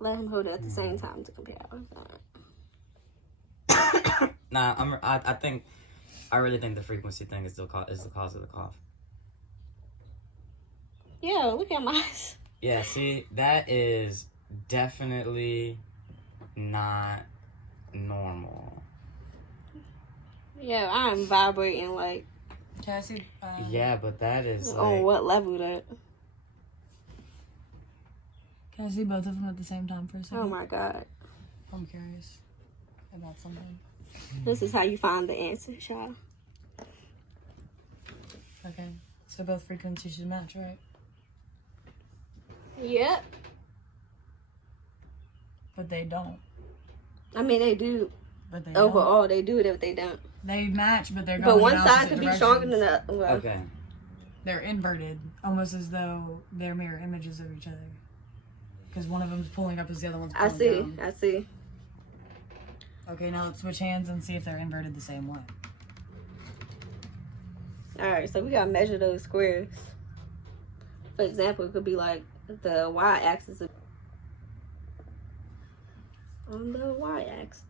Let him hold it at the same time to compare. Nah, I really think the frequency thing is the cause of the cough. Yeah, look at my eyes. Yeah, see, that is definitely not normal. Yeah, I'm vibrating like. Can I see? Yeah, but that is on like, what level that? Can I see both of them at the same time for a second? Oh my god. I'm curious about something. This is how you find the answer, y'all. Okay, so both frequencies should match, right? Yep. But they don't. I mean, they do. But they Overall, they do it if they don't. They match, but they're going But one in side opposite could be directions. stronger than the other. Well, okay. They're inverted, almost as though they're mirror images of each other. Because one of them's pulling up as the other one's pulling down. I see. Okay, now let's switch hands and see if they're inverted the same way. Alright, so we gotta measure those squares. For example, it could be like the y-axis on the y-axis.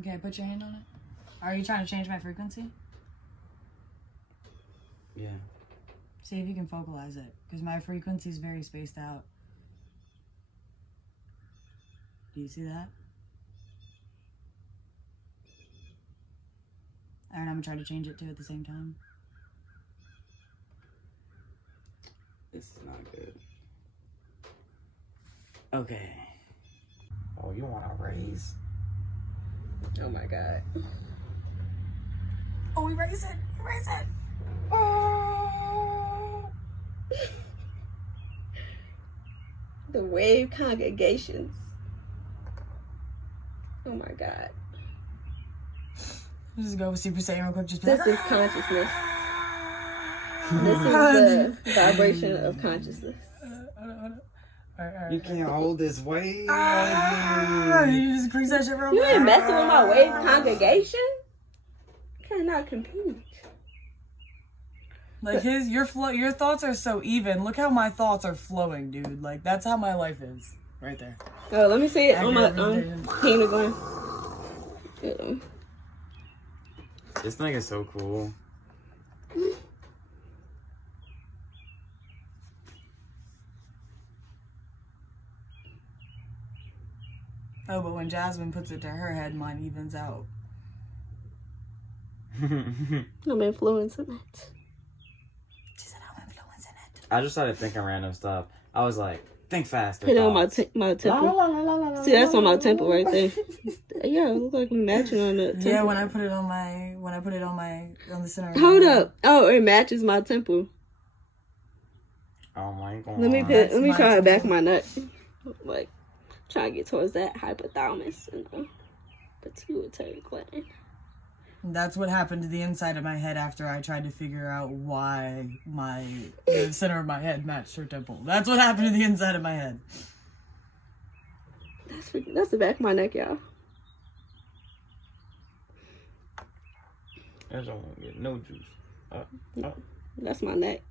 Okay, put your hand on it. Are you trying to change my frequency? Yeah. See if you can focalize it, because my frequency is very spaced out. Do you see that? Alright, I'm gonna try to change it too at the same time. This is not good. Okay. Oh, you want to raise? Oh my god. Oh, we raise it! Raise it! Oh. The wave congregations. Oh my god. Just go Super Saiyan real quick. Just be This like, is consciousness. This is the vibration of consciousness. You can't hold this wave. You just increase that shit real You quick. ain't messing with my wave congregation. Cannot compete. Like your thoughts are so even. Look how my thoughts are flowing, dude. Like that's how my life is, right there. Oh, let me see it on my peanut gun. This thing is so cool. Oh, but when Jasmine puts it to her head, mine evens out. I'm influencing it. She said I'm influencing it. I just started thinking random stuff. I was like, think faster. Put it on my temple. See, that's on my temple right there. Yeah, it looks like we matching on the temple. Yeah, when I put it on the center. Hold up. Oh, it matches my temple. Oh my god. Let me try the back of my neck. Like, try to get towards that hypothalamus and the pituitary gland. That's what happened to the inside of my head after I tried to figure out why the center of my head matched her temple. That's what happened to the inside of my head. That's the back of my neck, y'all. I don't want to get no juice. That's my neck.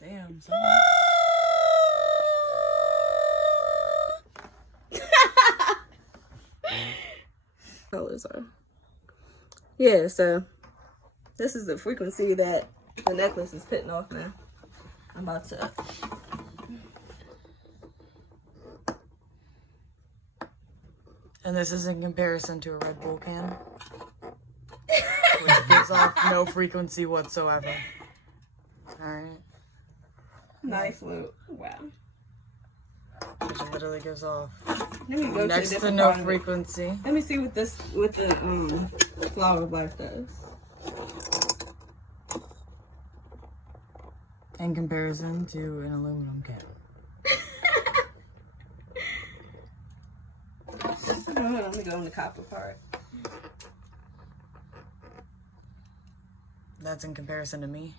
Damn, son. Colors are. Yeah, so this is the frequency that the necklace is putting off now. I'm about to. And this is in comparison to a Red Bull can, which gives off no frequency whatsoever. Alright. Nice look. Wow. Which literally gives off Let me go next to, to no frequency. Let me see what the flower black does. In comparison to an aluminum can. Let me go on the copper part. That's in comparison to me.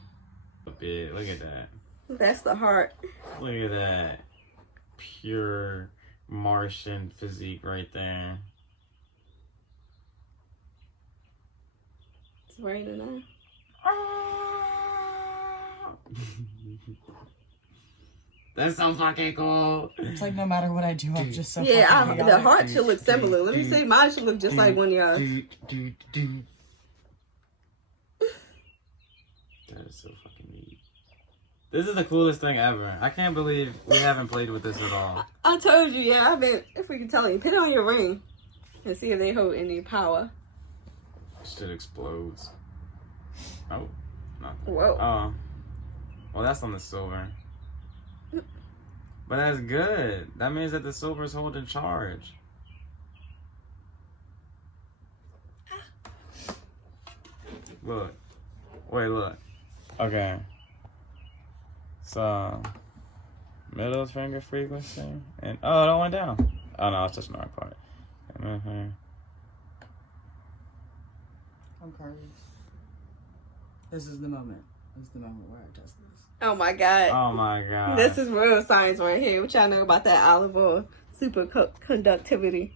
Look at that. That's the heart. Look at that. Pure Martian physique right there. It's raining now. That's so fucking cool. It's like no matter what I do, I'm just so Yeah, fucking the chaotic. heart should look similar. Let me say mine should look just like one of y'all. That is so fucking neat. This is the coolest thing ever. I can't believe we haven't played with this at all. I told you, yeah, I've been, if we can tell you, put it on your ring and see if they hold any power. Shit explodes. Oh, nothing. Whoa. Oh. Well, that's on the silver. But that's good. That means that the silver's holding charge. Look. Wait, look. Okay. So, middle finger frequency. And, oh, it all went down. Oh, no, it's just another part. I'm curious. This is the moment. This is the moment where I test this. Oh my God. Oh my God. This is real science right here. What y'all know about that olive oil? Superconductivity.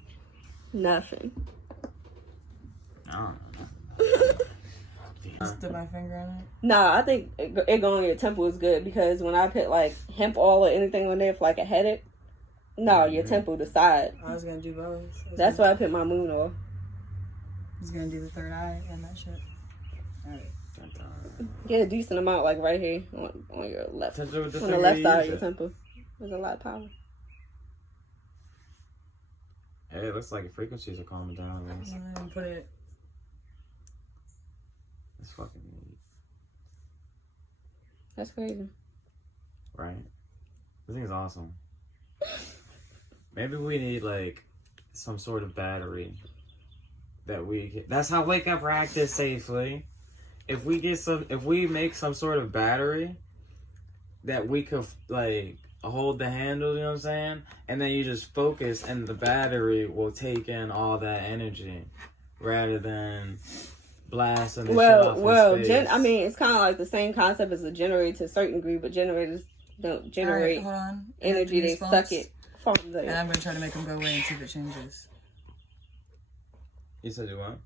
Nothing. I don't know. Just dip my finger in it. Nah, I think it going on your temple is good because when I put like hemp oil or anything on there for like a headache, no, your temple decide. I was gonna do both. That's why I put my moon oil. I was gonna do the third eye and that shit. Alright. Get a decent amount like right here on your left. On With the left side of your temple. There's a lot of power. Hey, it looks like the frequencies are calming down. And put it. It's fucking neat. That's crazy. Right? This thing is awesome. Maybe we need like some sort of battery that we can, that's how we can practice safely. If we make some sort of battery that we could like hold the handle, you know what I'm saying? And then you just focus and the battery will take in all that energy rather than blasting the shit off in space. I mean, it's kind of like the same concept as a generator to a certain degree, but generators don't generate energy. They suck it from the... And I'm going to try to make them go away and see if it changes. You said you what?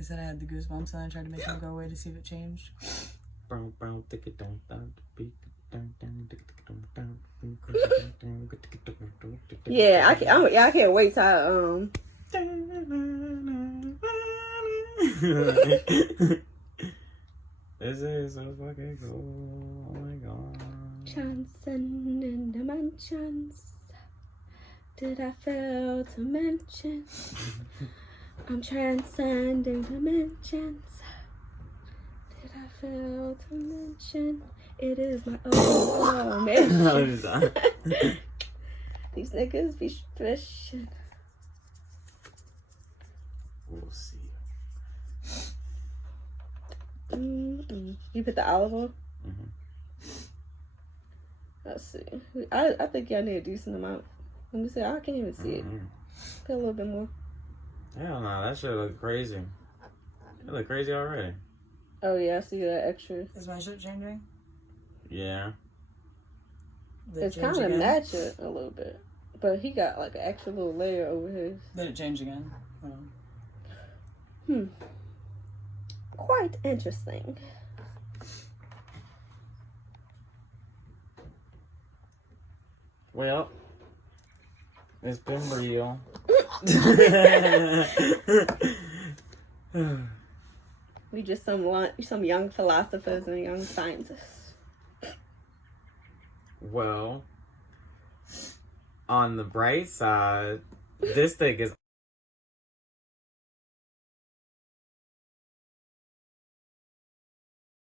I said I had the goosebumps and I tried to make them go away to see if it changed. Yeah, I can't wait till This is so fucking cool. Oh my God. transcending dimensions. Did I fail to mention? I'm transcending dimensions. Did I fail to mention? It is my own mission. These niggas be fishing. We'll see. You put the olive oil? Let's see. I think y'all need a decent amount. Let me see. I can't even see it. Put a little bit more. Hell no, that shit look crazy. It look crazy already. Oh yeah, I see that extra. Is my shit changing? Yeah. It's kind of matching a little bit. But he got like an extra little layer over his. Did it change again? Quite interesting. Well, it's been real. We just some young philosophers and young scientists. Well, on the bright side, this thing is